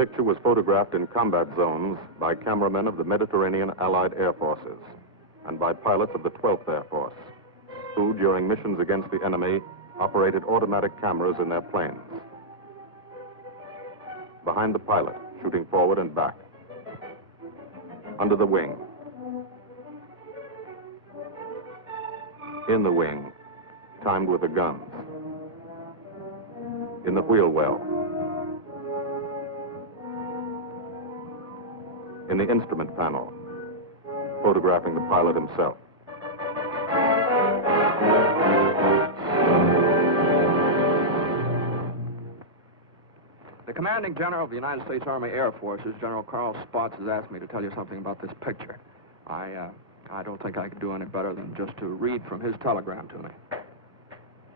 picture was photographed in combat zones by cameramen of the Mediterranean Allied Air Forces and by pilots of the 12th Air Force, who, during missions against the enemy, operated automatic cameras in their planes. Behind the pilot, shooting forward and back. Under the wing. In the wing, timed with the guns. In the wheel well. In the instrument panel, photographing the pilot himself. The commanding general of the United States Army Air Forces, General Carl Spaatz, has asked me to tell you something about this picture. I don't think I could do any better than just to read from his telegram to me.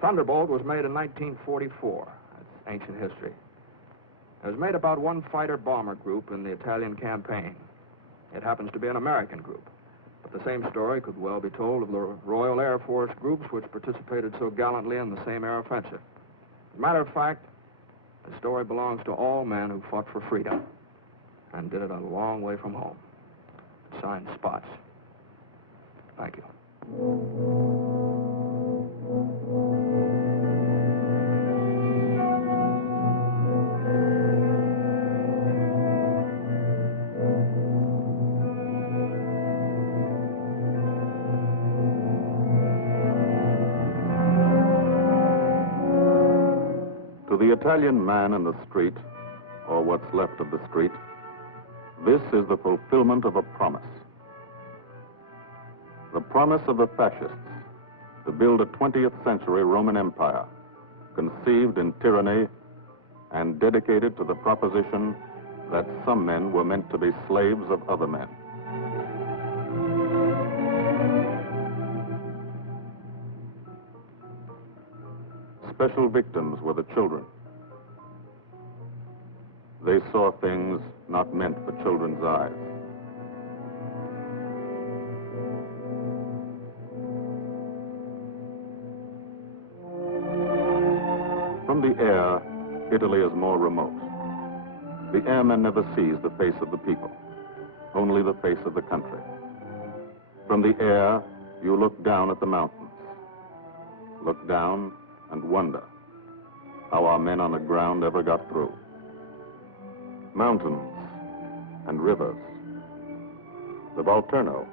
Thunderbolt was made in 1944. That's ancient history. It was made about one fighter-bomber group in the Italian campaign. It happens to be an American group. But the same story could well be told of the Royal Air Force groups which participated so gallantly in the same air offensive. As a matter of fact, the story belongs to all men who fought for freedom and did it a long way from home. Signed, Spaatz. Thank you. To the Italian man in the street, or what's left of the street, this is the fulfillment of a promise. The promise of the fascists to build a 20th century Roman Empire, conceived in tyranny and dedicated to the proposition that some men were meant to be slaves of other men. Special victims were the children. They saw things not meant for children's eyes. From the air, Italy is more remote. The airman never sees the face of the people, only the face of the country. From the air, you look down at the mountains. Look down and wonder how our men on the ground ever got through. Mountains and rivers. The Volturno,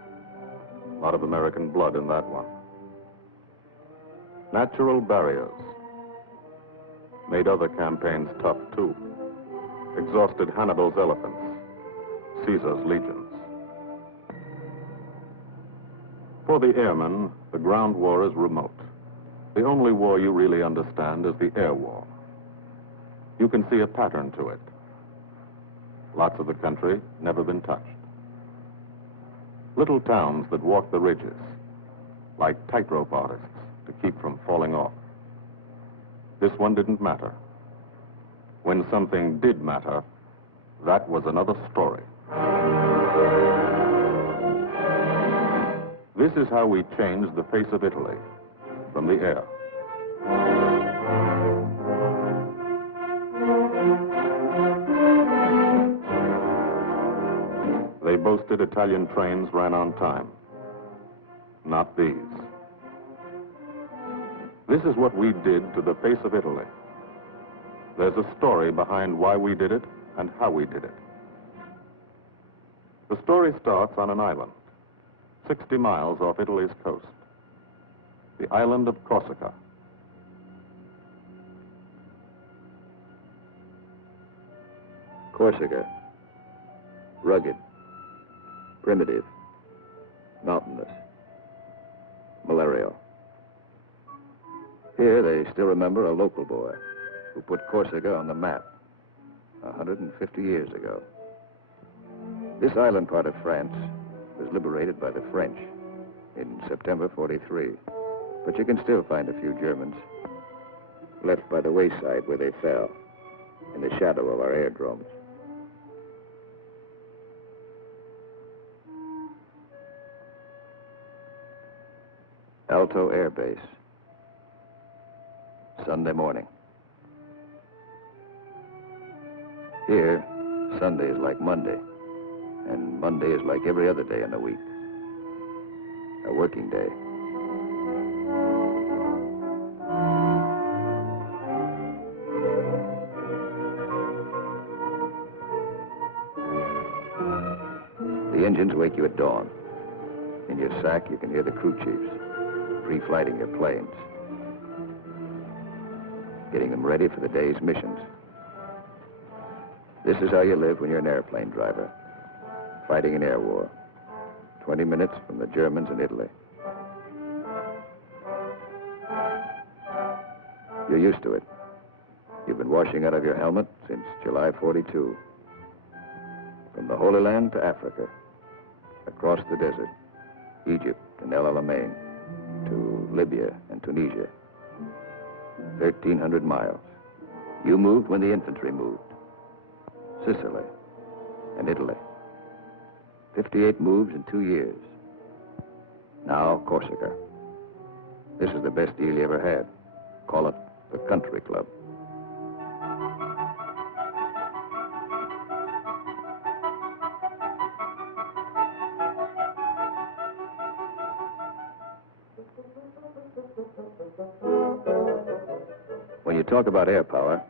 a lot of American blood in that one. Natural barriers made other campaigns tough too. Exhausted Hannibal's elephants, Caesar's legions. For the airmen, the ground war is remote. The only war you really understand is the air war. You can see a pattern to it. Lots of the country never been touched. Little towns that walk the ridges, like tightrope artists to keep from falling off. This one didn't matter. When something did matter, that was another story. This is how we changed the face of Italy. From the air. They boasted Italian trains ran on time. Not these. This is what we did to the face of Italy. There's a story behind why we did it and how we did it. The story starts on an island, 60 miles off Italy's coast. The island of Corsica. Corsica. Rugged. Primitive. Mountainous. Malarial. Here they still remember a local boy who put Corsica on the map 150 years ago. This island part of France was liberated by the French in September 43. But you can still find a few Germans left by the wayside where they fell, in the shadow of our aerodromes. Alto Air Base. Sunday morning. Here, Sunday is like Monday, and Monday is like every other day in the week. A working day. The engines wake you at dawn. In your sack, you can hear the crew chiefs pre-flighting your planes, getting them ready for the day's missions. This is how you live when you're an airplane driver, fighting an air war, 20 minutes from the Germans in Italy. You're used to it. You've been washing out of your helmet since July 42. From the Holy Land to Africa, across the desert, Egypt and El Alamein, to Libya and Tunisia. 1,300 miles. You moved when the infantry moved. Sicily and Italy. 58 moves in 2 years. Now Corsica. This is the best deal you ever had. Call it the country club. When you talk about air power,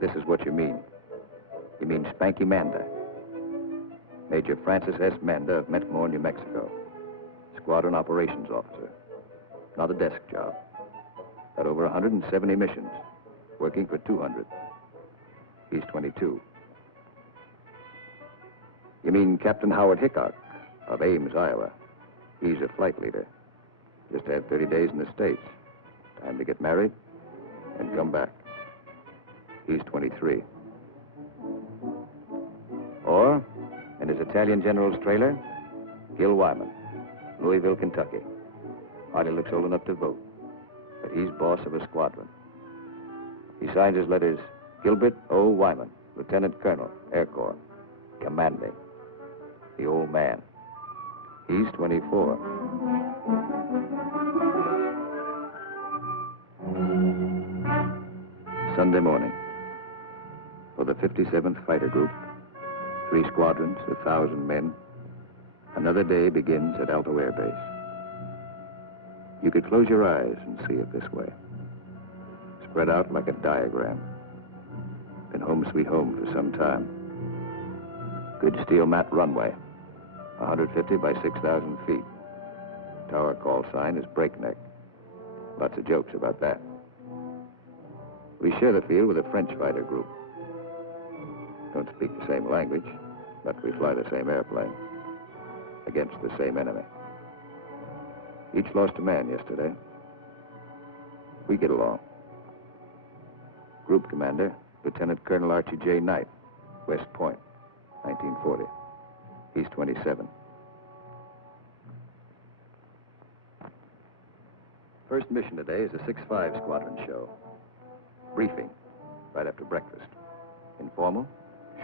this is what you mean. You mean Spanky Manda. Major Francis S. Manda of Metmore, New Mexico. Squadron operations officer. Not a desk job. Had over 170 missions, working for 200. He's 22. You mean Captain Howard Hickok of Ames, Iowa. He's a flight leader. Just had 30 days in the States. Time to get married and come back. He's 23. Or, in his Italian general's trailer, Gil Wyman, Louisville, Kentucky. Hardly looks old enough to vote, but he's boss of a squadron. He signs his letters, Gilbert O. Wyman, Lieutenant Colonel, Air Corps, commanding. The old man. He's 24. Sunday morning. For the 57th Fighter Group, 3 squadrons, 1,000 men, another day begins at Alto Air Base. You could close your eyes and see it this way. Spread out like a diagram. Been home sweet home for some time. Good steel mat runway, 150 by 6,000 feet. Tower call sign is breakneck. Lots of jokes about that. We share the field with a French fighter group. Don't speak the same language, but we fly the same airplane against the same enemy. Each lost a man yesterday. We get along. Group commander, Lieutenant Colonel Archie J. Knight, West Point, 1940. He's 27. First mission today is a 6-5 squadron show. Briefing, right after breakfast. Informal,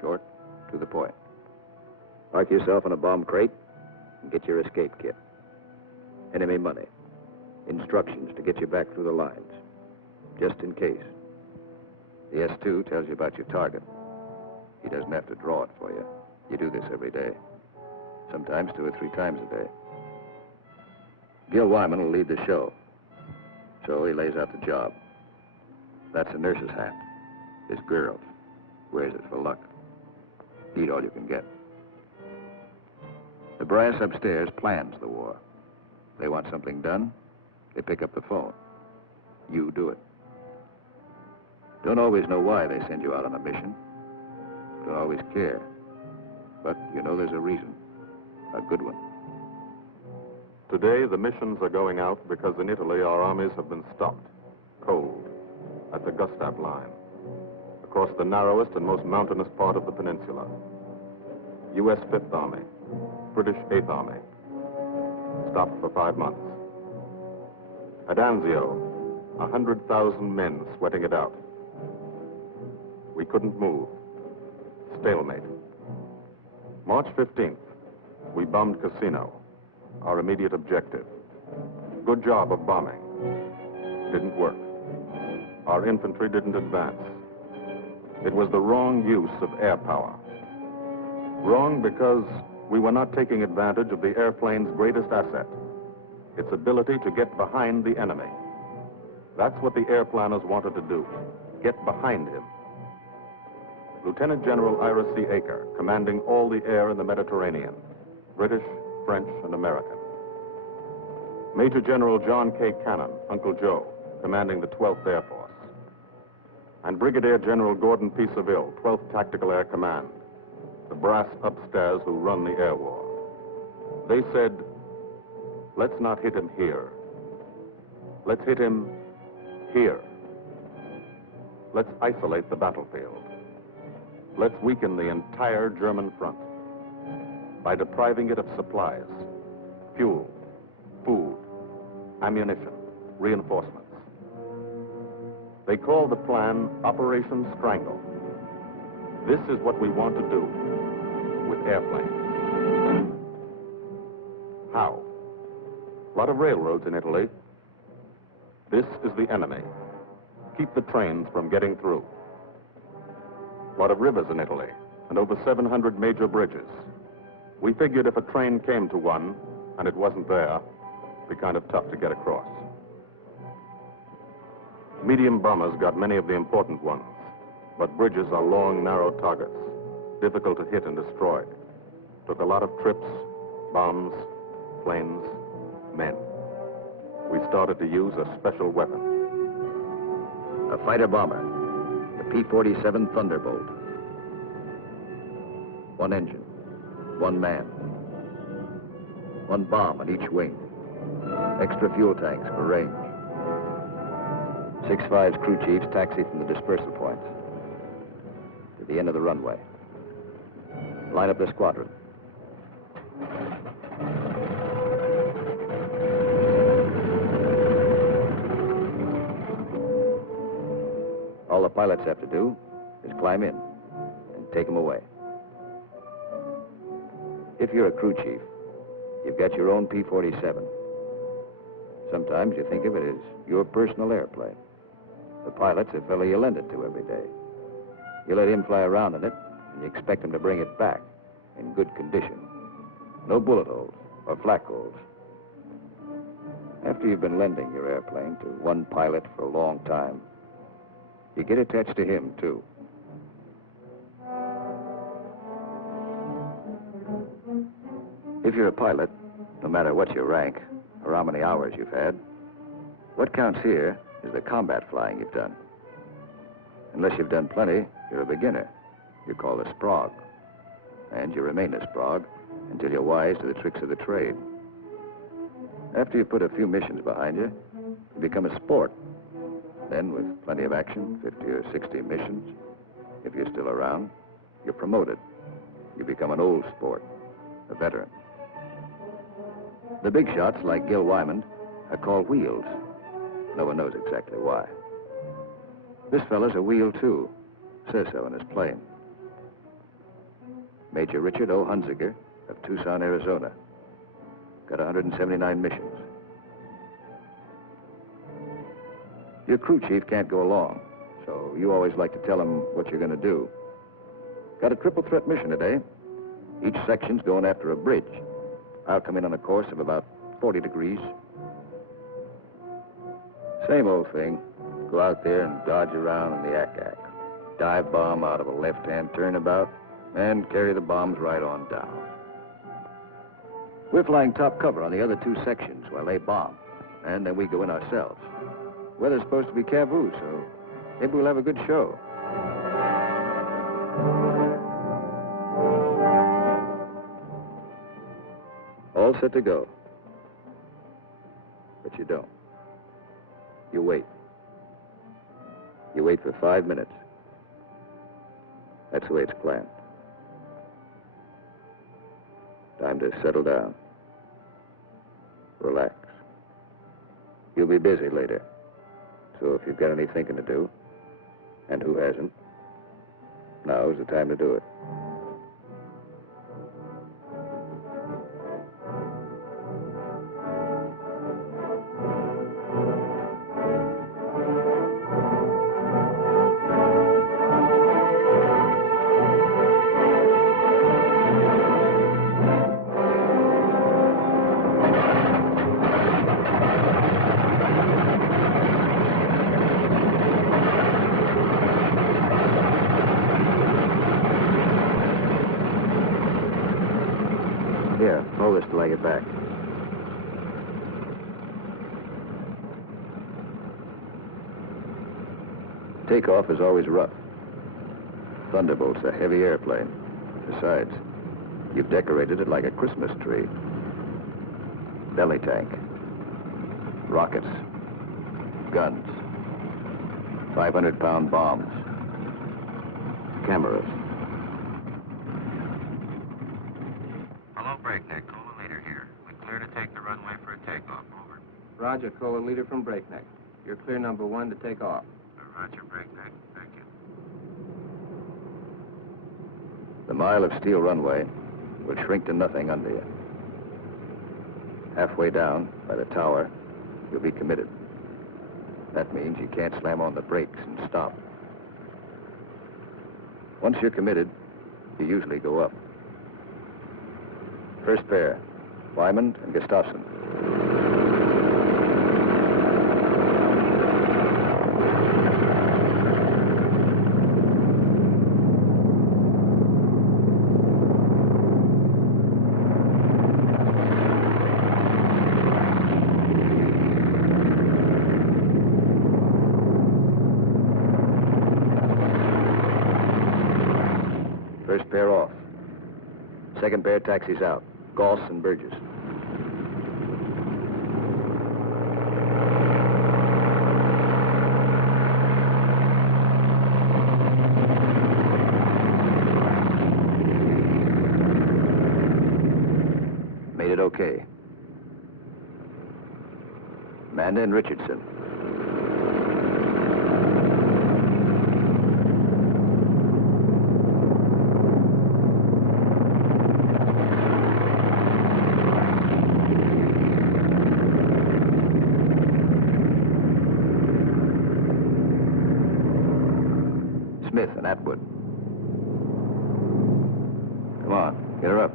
short, to the point. Park yourself in a bomb crate and get your escape kit. Enemy money. Instructions to get you back through the lines, just in case. The S2 tells you about your target. He doesn't have to draw it for you. You do this every day. Sometimes 2 or 3 times a day. Gil Wyman will lead the show. So he lays out the job. That's a nurse's hat. This girl wears it for luck. Eat all you can get. The brass upstairs plans the war. They want something done, they pick up the phone. You do it. Don't always know why they send you out on a mission. Don't always care. But you know there's a reason. A good one. Today, the missions are going out because in Italy, our armies have been stopped, cold, at the Gustav Line, across the narrowest and most mountainous part of the peninsula. U.S. 5th Army, British 8th Army, stopped for 5 months. At Anzio, 100,000 men sweating it out. We couldn't move. Stalemate. March 15th, we bombed Cassino, our immediate objective. Good job of bombing. Didn't work. Our infantry didn't advance. It was the wrong use of air power. Wrong because we were not taking advantage of the airplane's greatest asset, its ability to get behind the enemy. That's what the airplanners wanted to do, get behind him. Lieutenant General Ira C. Aker, commanding all the air in the Mediterranean, British, French, and American. Major General John K. Cannon, Uncle Joe, commanding the 12th Air Force. And Brigadier General Gordon P. Seville, 12th Tactical Air Command, the brass upstairs who run the air war. They said, let's not hit him here. Let's hit him here. Let's isolate the battlefield. Let's weaken the entire German front by depriving it of supplies, fuel, food, ammunition, reinforcements. They call the plan Operation Strangle. This is what we want to do with airplanes. How? A lot of railroads in Italy. This is the enemy. Keep the trains from getting through. A lot of rivers in Italy, and over 700 major bridges. We figured if a train came to one, and it wasn't there, it'd be kind of tough to get across. Medium bombers got many of the important ones, but bridges are long, narrow targets, difficult to hit and destroy. Took a lot of trips, bombs, planes, men. We started to use a special weapon. A fighter bomber, the P-47 Thunderbolt. One engine, one man, one bomb on each wing, extra fuel tanks for range. 6-5's crew chiefs taxi from the dispersal points to the end of the runway. Line up the squadron. All the pilots have to do is climb in and take them away. If you're a crew chief, you've got your own P-47. Sometimes you think of it as your personal airplane. The pilot's a fellow you lend it to every day. You let him fly around in it, and you expect him to bring it back in good condition. No bullet holes or flak holes. After you've been lending your airplane to one pilot for a long time, you get attached to him, too. If you're a pilot, no matter what your rank or how many hours you've had, what counts here is the combat flying you've done. Unless you've done plenty, you're a beginner. You're called a sprog. And you remain a sprog until you're wise to the tricks of the trade. After you've put a few missions behind you, you become a sport. Then, with plenty of action, 50 or 60 missions, if you're still around, you're promoted. You become an old sport, a veteran. The big shots, like Gil Wyman, are called wheels. No one knows exactly why. This fella's a wheel, too. Says so in his plane. Major Richard O. Hunziker of Tucson, Arizona. Got 179 missions. Your crew chief can't go along, so you always like to tell him what you're going to do. Got a triple threat mission today. Each section's going after a bridge. I'll come in on a course of about 40 degrees. Same old thing. Go out there and dodge around in the ack-ack. Dive bomb out of a left-hand turnabout and carry the bombs right on down. We're flying top cover on the other two sections while they bomb, and then we go in ourselves. Weather's supposed to be Cavoo, so maybe we'll have a good show. All set to go. But you don't. You wait. You wait for 5 minutes. That's the way it's planned. Time to settle down. Relax. You'll be busy later. So if you've got any thinking to do, and who hasn't, now's the time to do it. Hold this till I get back. Takeoff is always rough. Thunderbolt's a heavy airplane. Besides, you've decorated it like a Christmas tree. Belly tank. Rockets. Guns. 500-pound bombs. Cameras. Hello, Breakneck. Cola Leader here. We're clear to take the runway for a takeoff. Over. Roger, Cola Leader from Breakneck. You're clear number 1 to take off. Roger, Breakneck. Thank you. The mile of steel runway will shrink to nothing under you. Halfway down, by the tower, you'll be committed. That means you can't slam on the brakes and stop. Once you're committed, you usually go up. First pair, Wyman and Gustafson. First pair off. Second pair taxis out. Goss and Burgess. Made it okay. Manda and Richardson. Smith and Atwood. Come on, get her up.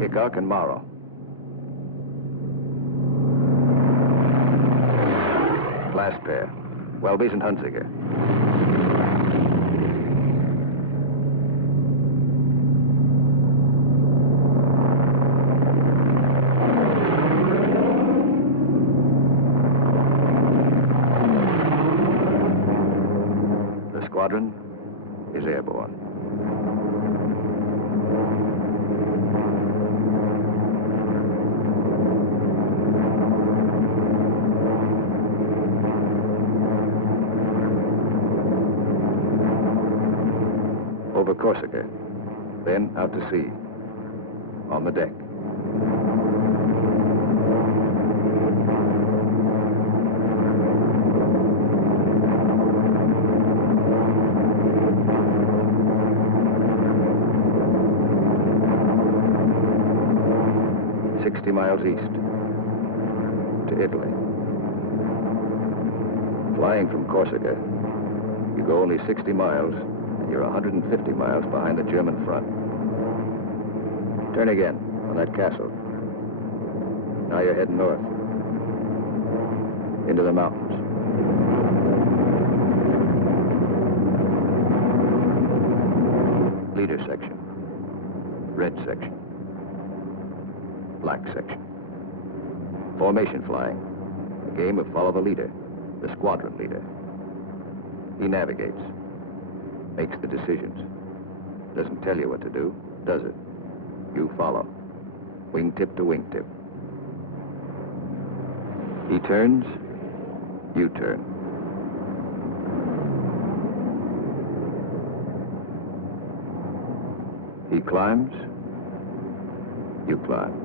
Hickok and Morrow. Last pair, Welby's and Hunziker. The squadron is airborne. Over Corsica, then out to sea, on the deck. "60 miles east to Italy. Flying from Corsica, you go only 60 miles and you're 150 miles behind the German front. Turn again on that castle. Now you're heading north, into the mountains. Leader section, red section, black section. Formation flying, a game of follow the leader, the squadron leader. He navigates, makes the decisions. Doesn't tell you what to do, does it? You follow, wingtip to wingtip. He turns, you turn. He climbs, you climb.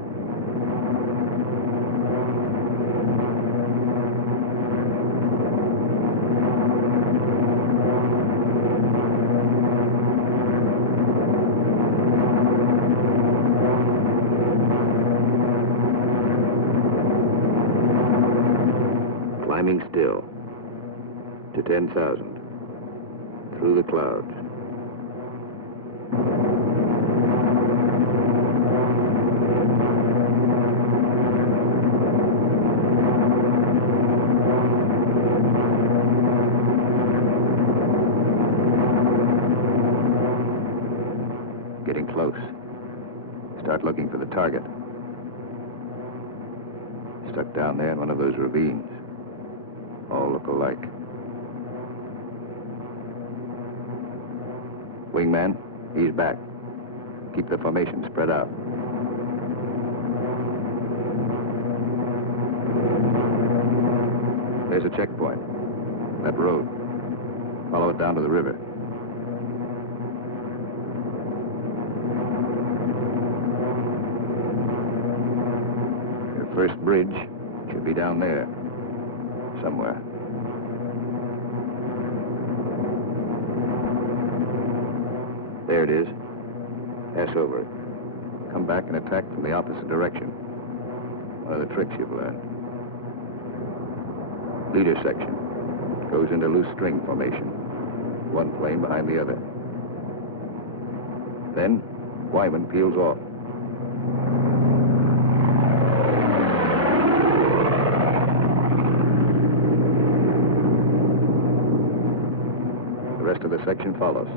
Climbing still to 10,000 through the clouds. Getting close. Start looking for the target. Stuck down there in one of those ravines. All look alike. Wingman, he's back. Keep the formation spread out. There's a checkpoint. That road. Follow it down to the river. Your first bridge should be down there. Somewhere. There it is. Pass over it. Come back and attack from the opposite direction. One of the tricks you've learned. Leader section. Goes into loose string formation. One plane behind the other. Then, Wyman peels off. The rest of the section follows.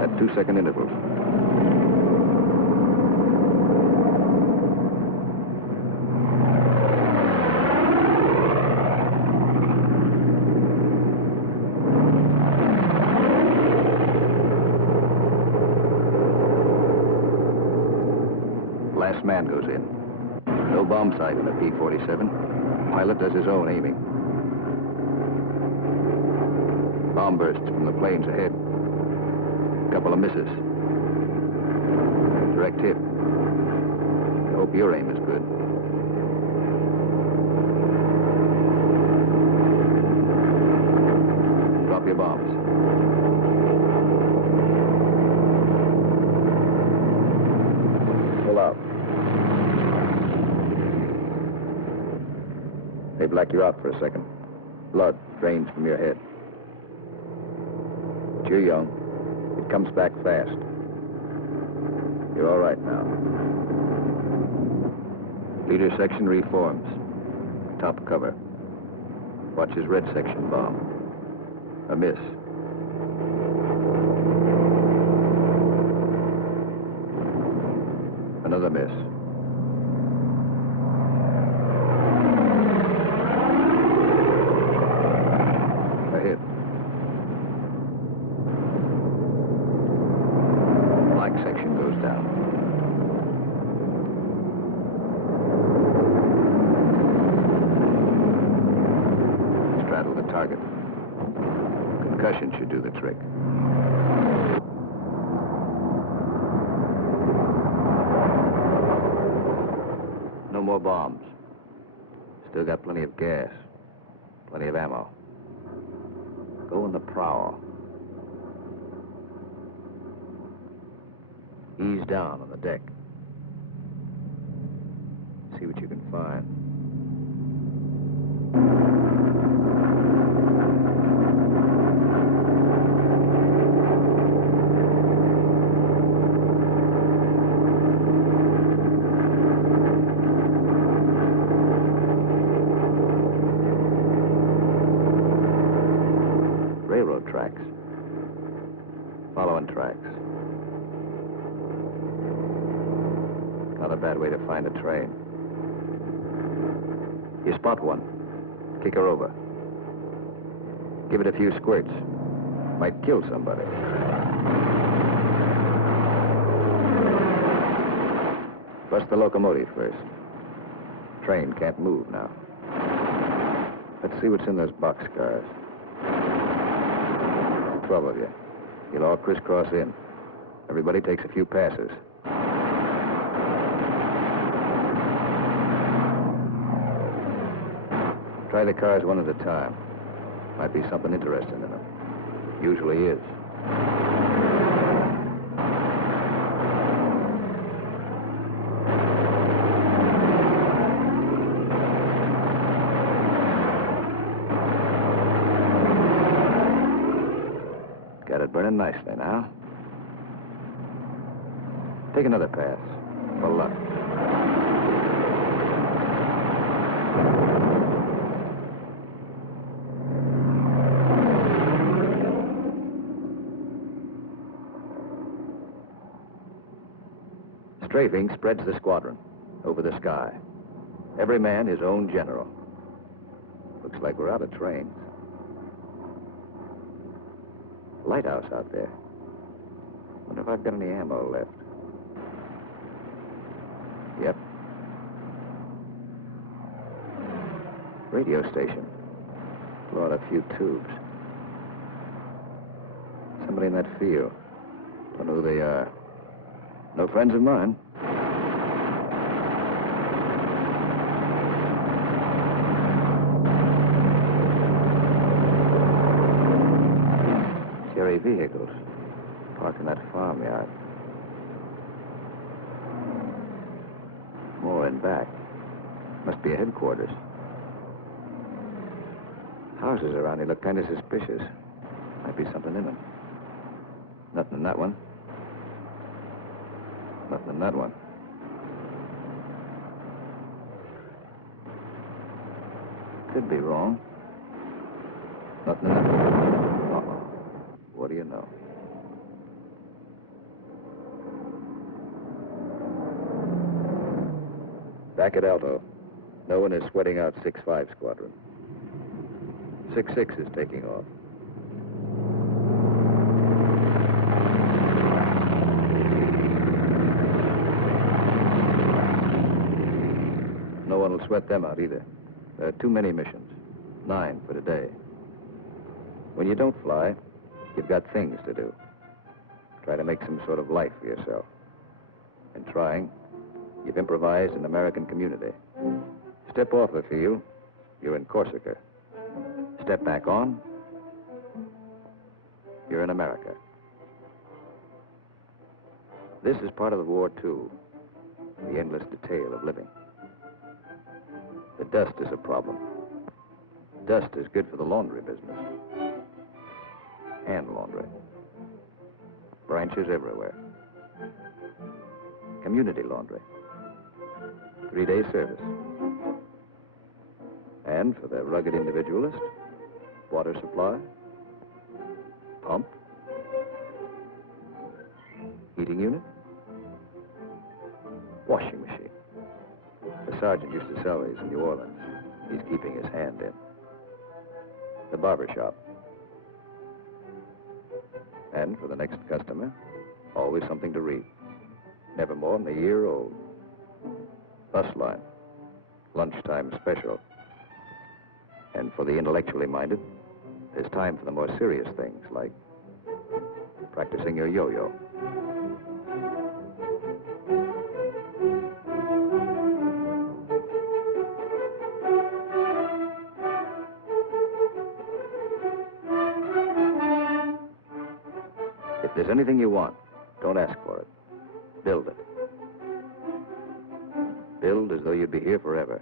At 2-second intervals. Last man goes in. No bomb sight in the P-47. Pilot does his own aiming. Bomb bursts from the planes ahead. Couple of misses. Direct hit. I hope your aim is good. Drop your bombs. Pull out. They black you out for a second. Blood drains from your head. But you're young. It comes back fast. You're all right now. Leader section reforms. Top cover. Watch his red section bomb. A miss. Another miss. A hit. Black section goes down. Straddle the target. Concussion should do the trick. No more bombs. Still got plenty of gas. Plenty of ammo. Go in the prow. Ease down on the deck. See what you can find. Railroad tracks. Following tracks. Not a bad way to find a train. You spot one. Kick her over. Give it a few squirts. Might kill somebody. Bust the locomotive first. Train can't move now. Let's see what's in those boxcars. 12 of you. You'll all crisscross in. Everybody takes a few passes. Try the cars one at a time. Might be something interesting in them. Usually is. Got it burning nicely now. Take another pass. For luck. Strafing spreads the squadron over the sky. Every man his own general. Looks like we're out of trains. Lighthouse out there. Wonder if I've got any ammo left. Yep. Radio station. Blow out a few tubes. Somebody in that field. Don't know who they are. No friends of mine. Cherry vehicles parked in that farmyard. More in back. Must be a headquarters. Houses around here look kind of suspicious. Might be something in them. Nothing in that one. Nothing in that one. Could be wrong. Nothing in that one. Uh-oh. What do you know? Back at Alto. No one is sweating out 6-5 squadron. 6-6 is taking off. No one will sweat them out either. There are too many missions. 9 for today. When you don't fly, you've got things to do. Try to make some sort of life for yourself. In trying, you've improvised an American community. Step off the field, you're in Corsica. Step back on, you're in America. This is part of the war, too. The endless detail of living. The dust is a problem. Dust is good for the laundry business. Hand laundry. Branches everywhere. Community laundry. 3-day service. And for the rugged individualist, water supply, pump, heating unit, washing machine. The sergeant used to sell these in New Orleans. He's keeping his hand in. The barber shop. And for the next customer, always something to read. Never more than a year old. Bus line. Lunchtime special. And for the intellectually minded, there's time for the more serious things, like practicing your yo-yo. If there's anything you want, don't ask for it. Build it. Build as though you'd be here forever,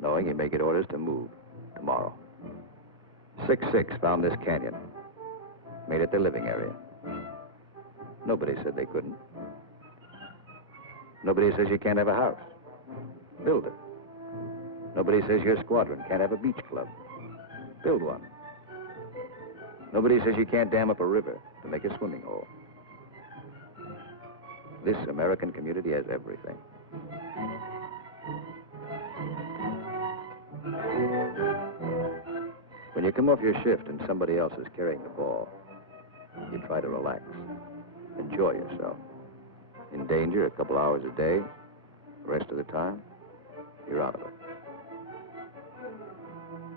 knowing you may get orders to move tomorrow. 6-6 found this canyon, made it their living area. Nobody said they couldn't. Nobody says you can't have a house. Build it. Nobody says your squadron can't have a beach club. Build one. Nobody says you can't dam up a river to make a swimming hole. This American community has everything. When you come off your shift and somebody else is carrying the ball, you try to relax, enjoy yourself. In danger a couple hours a day, the rest of the time, you're out of it.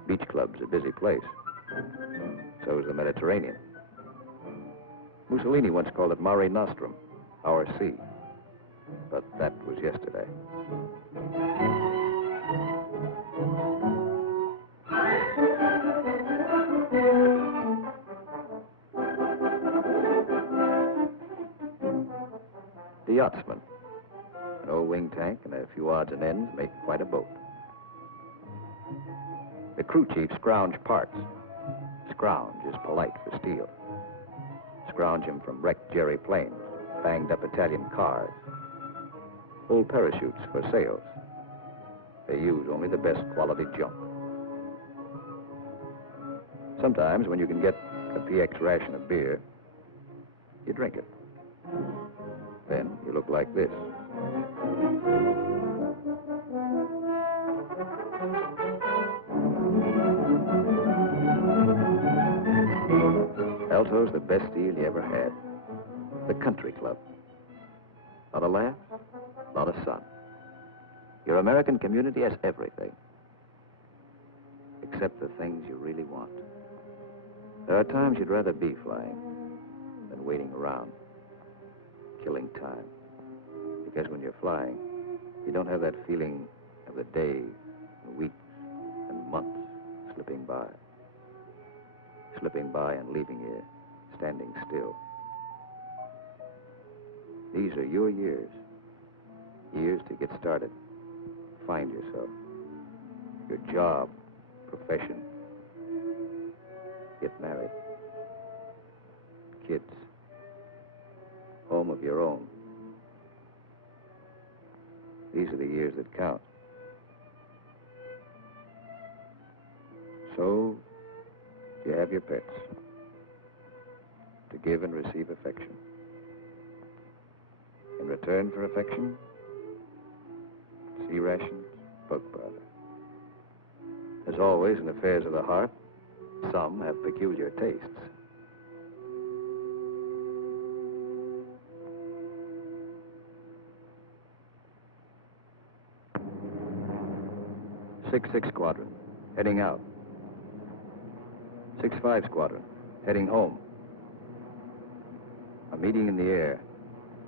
Beach club's a busy place. So is the Mediterranean. Mussolini once called it Mare Nostrum, our sea. But that was yesterday. The yachtsman. An old wing tank and a few odds and ends make quite a boat. The crew chief scrounge parts. Scrounge is polite for steel. Scrounge him from wrecked Jerry planes, banged up Italian cars, old parachutes for sails. They use only the best quality junk. Sometimes when you can get a PX ration of beer, you drink it. Then you look like this. Alto's the best deal you ever had. The country club. Not a laugh, not a sun. Your American community has everything. Except the things you really want. There are times you'd rather be flying than waiting around, killing time. Because when you're flying, you don't have that feeling of the days, and weeks, and months slipping by. Slipping by and leaving you standing still. These are your years. Years to get started. Find yourself. Your job, profession. Get married. Kids. Home of your own. These are the years that count. So, you have your pets. To give and receive affection. In return for affection, sea rations, bug powder. As always in affairs of the heart, some have peculiar tastes. Six Squadron, heading out. 6-5 Squadron, heading home. A meeting in the air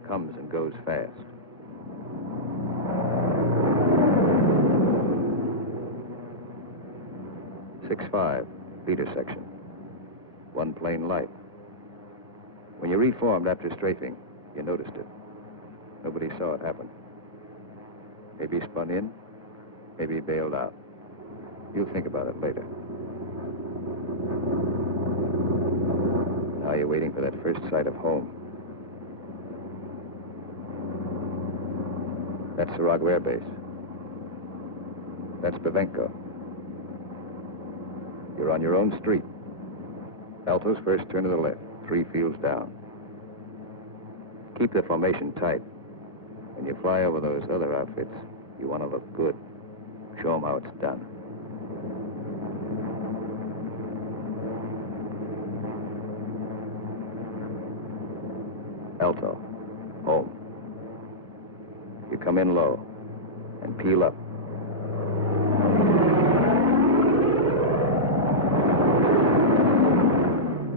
comes and goes fast. 6-5, Beta section. One plane light. When you reformed after strafing, you noticed it. Nobody saw it happen. Maybe he spun in, maybe he bailed out. You'll think about it later. Now you're waiting for that first sight of home. That's Sarago Air Base. That's Bavenko. You're on your own street. Alto's first turn to the left, 3 fields down. Keep the formation tight. When you fly over those other outfits, you want to look good. Show them how it's done. Alto, home. You come in low and peel up.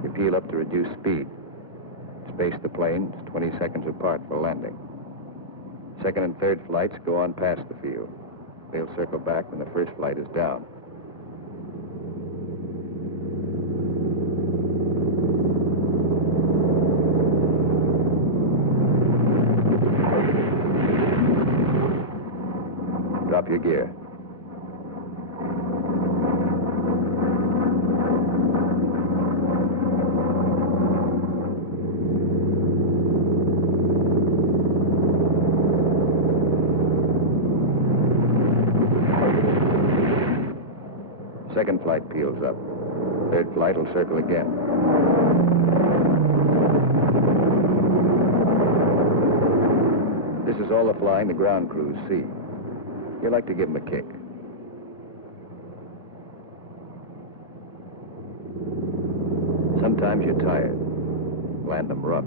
You peel up to reduce speed. Space the planes 20 seconds apart for landing. Second and third flights go on past the field. They'll circle back when the first flight is down. Drop your gear. Second flight peels up. Third flight will circle again. This is all the flying the ground crews see. You like to give them a kick. Sometimes you're tired. Land them rough.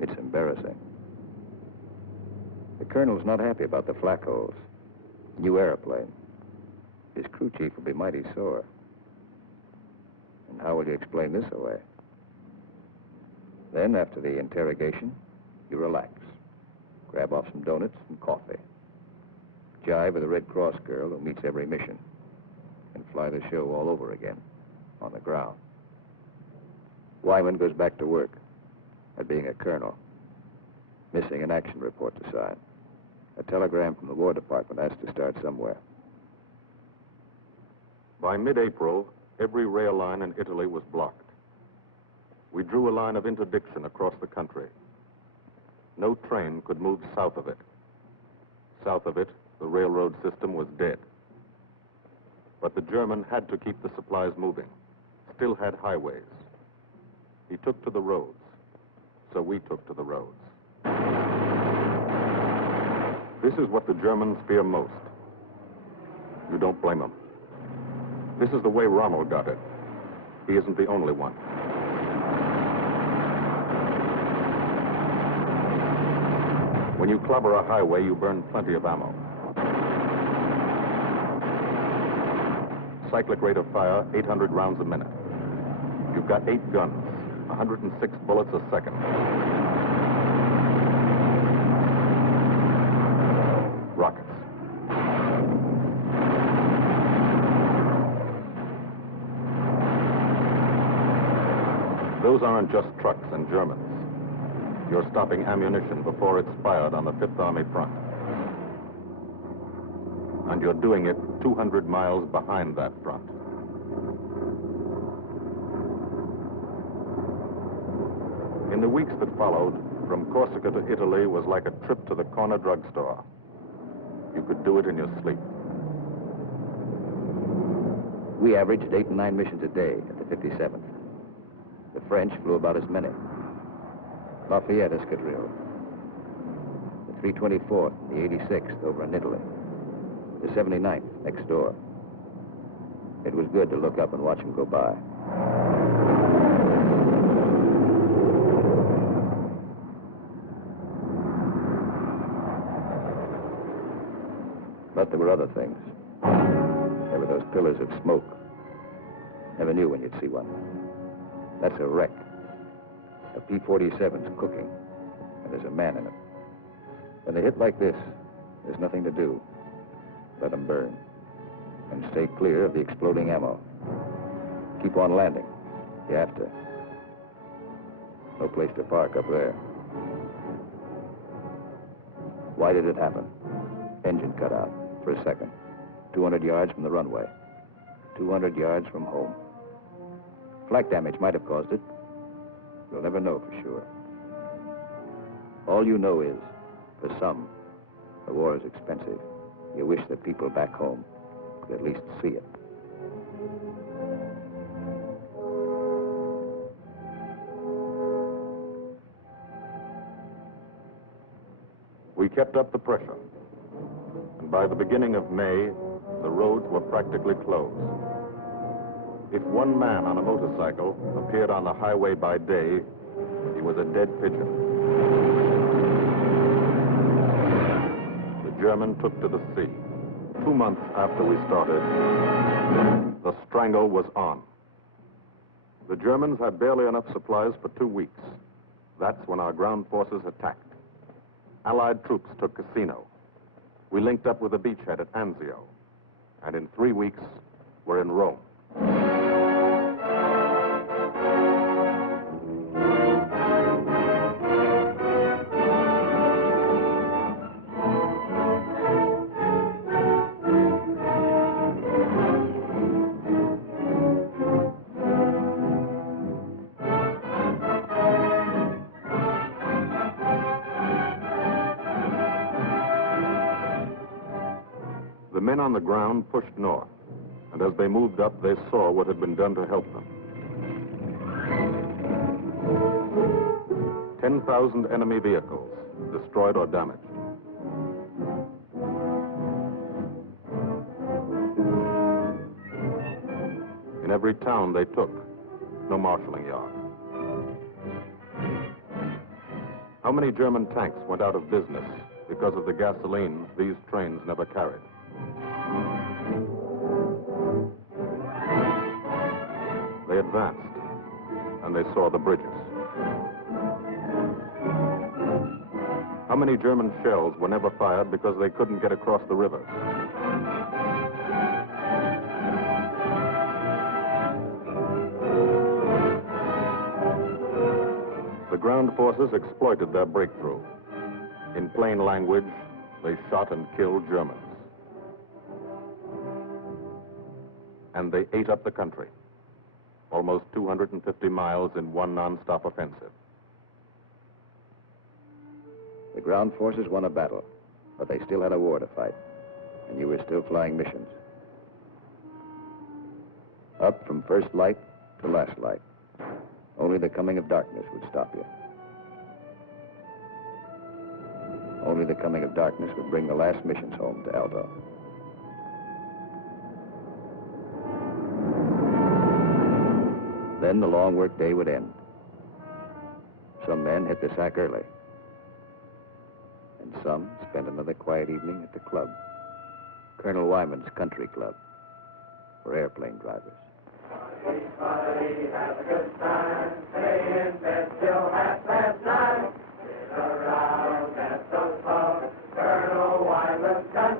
It's embarrassing. The colonel's not happy about the flak holes. New airplane. His crew chief will be mighty sore. And how will you explain this away? Then, after the interrogation, you relax. Grab off some donuts and coffee. Jive with a Red Cross girl who meets every mission. And fly the show all over again, on the ground. Wyman goes back to work, at being a colonel. Missing an action report to sign. A telegram from the War Department has to start somewhere. By mid-April, every rail line in Italy was blocked. We drew a line of interdiction across the country. No train could move south of it. South of it, the railroad system was dead. But the German had to keep the supplies moving, still had highways. He took to the roads, so we took to the roads. This is what the Germans fear most. You don't blame them. This is the way Rommel got it. He isn't the only one. When you clobber a highway, you burn plenty of ammo. Cyclic rate of fire, 800 rounds a minute. You've got 8 guns, 106 bullets a second. Rockets. Those aren't just trucks and Germans. You're stopping ammunition before it's fired on the Fifth Army front. And you're doing it 200 miles behind that front. In the weeks that followed, from Corsica to Italy was like a trip to the corner drugstore. You could do it in your sleep. We averaged 8 and 9 missions a day at the 57th. The French flew about as many. Lafayette Escadrille, the 324th, the 86th over in Italy, the 79th next door. It was good to look up and watch them go by. But there were other things. There were those pillars of smoke. Never knew when you'd see one. That's a wreck. A P-47's cooking, and there's a man in it. When they hit like this, there's nothing to do. Let them burn. And stay clear of the exploding ammo. Keep on landing. You have to. No place to park up there. Why did it happen? Engine cut out for a second. 200 yards from the runway. 200 yards from home. Flak damage might have caused it. You'll never know for sure. All you know is, for some, the war is expensive. You wish that people back home could at least see it. We kept up the pressure. And by the beginning of May, the roads were practically closed. If one man on a motorcycle appeared on the highway by day, he was a dead pigeon. The German took to the sea. 2 months after we started, the strangle was on. The Germans had barely enough supplies for 2 weeks. That's when our ground forces attacked. Allied troops took Cassino. We linked up with a beachhead at Anzio. And in 3 weeks, we're in Rome. The men on the ground pushed north, and as they moved up, they saw what had been done to help them. 10,000 enemy vehicles, destroyed or damaged. In every town they took, no marshalling yard. How many German tanks went out of business because of the gasoline these trains never carried? They advanced, and they saw the bridges. How many German shells were never fired because they couldn't get across the rivers? The ground forces exploited their breakthrough. In plain language, they shot and killed Germans. And they ate up the country. Almost 250 miles in one non-stop offensive. The ground forces won a battle, but they still had a war to fight, and you were still flying missions. Up from first light to last light. Only the coming of darkness would stop you. Only the coming of darkness would bring the last missions home to Aldo. Then the long work day would end. Some men hit the sack early. And some spent another quiet evening at the club. Colonel Wyman's Country Club for airplane drivers. Everybody have a good time. Stay in bed till 9:30. Sit around at the pub. Colonel Wyman's Country